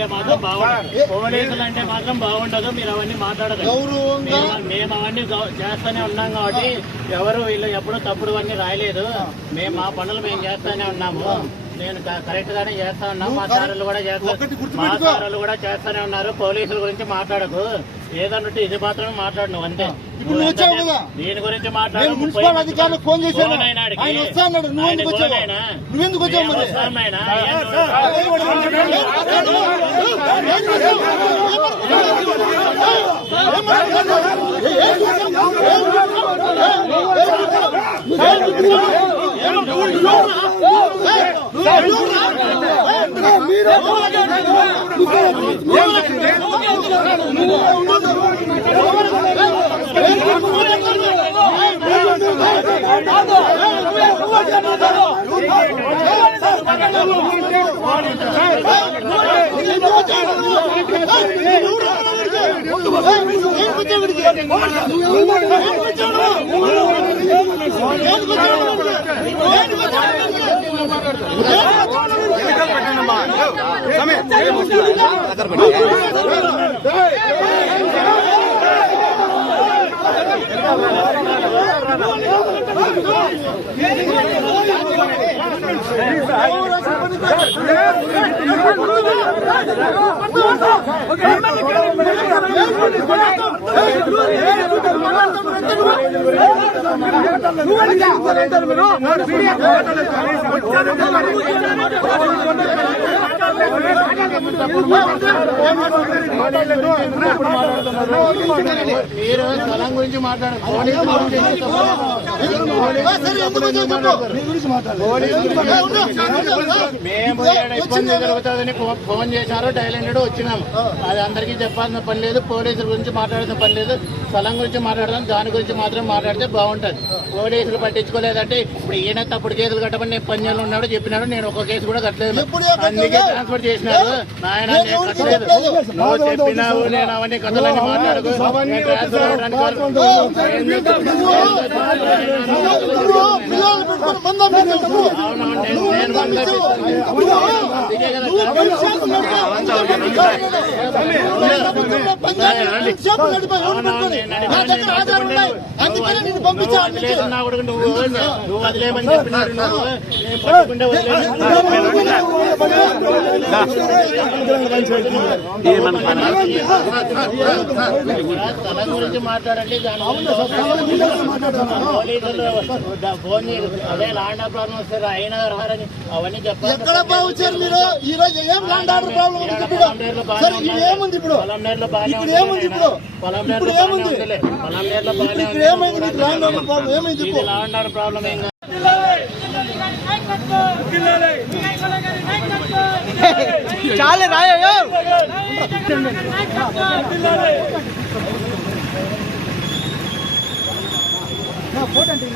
అంటే మాత్రం బాగుండదు, పోలీసులు అంటే మాత్రం బాగుండదు. మీరు అవన్నీ మాట్లాడదు. మేము అవన్నీ చేస్తూనే ఉన్నాం కాబట్టి ఎవరు వీళ్ళు ఎప్పుడు తప్పుడు అన్నీ రాయలేదు. మేము మా పనులు మేము చేస్తూనే ఉన్నాము. నేను కరెక్ట్ గానే చేస్తా ఉన్నాం. మా సార్లు కూడా చేస్తూనే ఉన్నారు. పోలీసుల గురించి మాట్లాడకు, ఏదన్నట్టు ఇది మాత్రమే మాట్లాడు నువ్వు అంతే. దీని గురించి మాట్లాడు. మీరు స్థలం గురించి మాట్లాడారు. మేము ఇబ్బంది జరుగుతుందని ఫోన్ చేశారు, టైలెంటెడ్ వచ్చినాము. అది అందరికీ చెప్పాల్సిన పని లేదు. పోలీసుల గురించి మాట్లాడాల్సిన పని లేదు. స్థలం గురించి మాట్లాడదాం, దాని గురించి మాత్రం మాట్లాడితే బాగుంటుంది. పోలీసులు పట్టించుకోలేదంటే ఇప్పుడు ఈయన తప్పుడు కేసులు కట్టమని నేను పంజాలు ఉన్నాడు చెప్పినాడు. నేను ఒక కేసు కూడా కట్టలేదు, అందుకే ట్రాన్స్ఫర్ చేసినారు. నాయన నేను కట్టలేదు, నువ్వు చెప్పినావు. నేను అవన్నీ కథలన్నీ మాట్లాడుకో. నువ్వు వదిలేమని చెప్పినారు. స్థలం గురించి మాట్లాడండి. ఫోన్ అదే ల్యాండ్ ఆర్డర్ ప్రాబ్లం వస్తే అయినా రారని అవన్నీ చెప్పారు. ఎక్కడ బాగుంచారు మీరు? ఈ రోజు ఏం ల్యాండ్ ఆర్డర్ ప్రాబ్లం ఉంది? ఏముంది ఇప్పుడు? ఇప్పుడు ఏముంది? ఇప్పుడు ఏముంది? ఇప్పుడు ఏమైంది? మీకు ల్యాండ్ ఆర్డర్ ప్రాబ్లం ఏమైంది? ల్యాండ్ ఆర్డర్ ప్రాబ్లం ఏం చాలే రాయో ఫోటో అంటే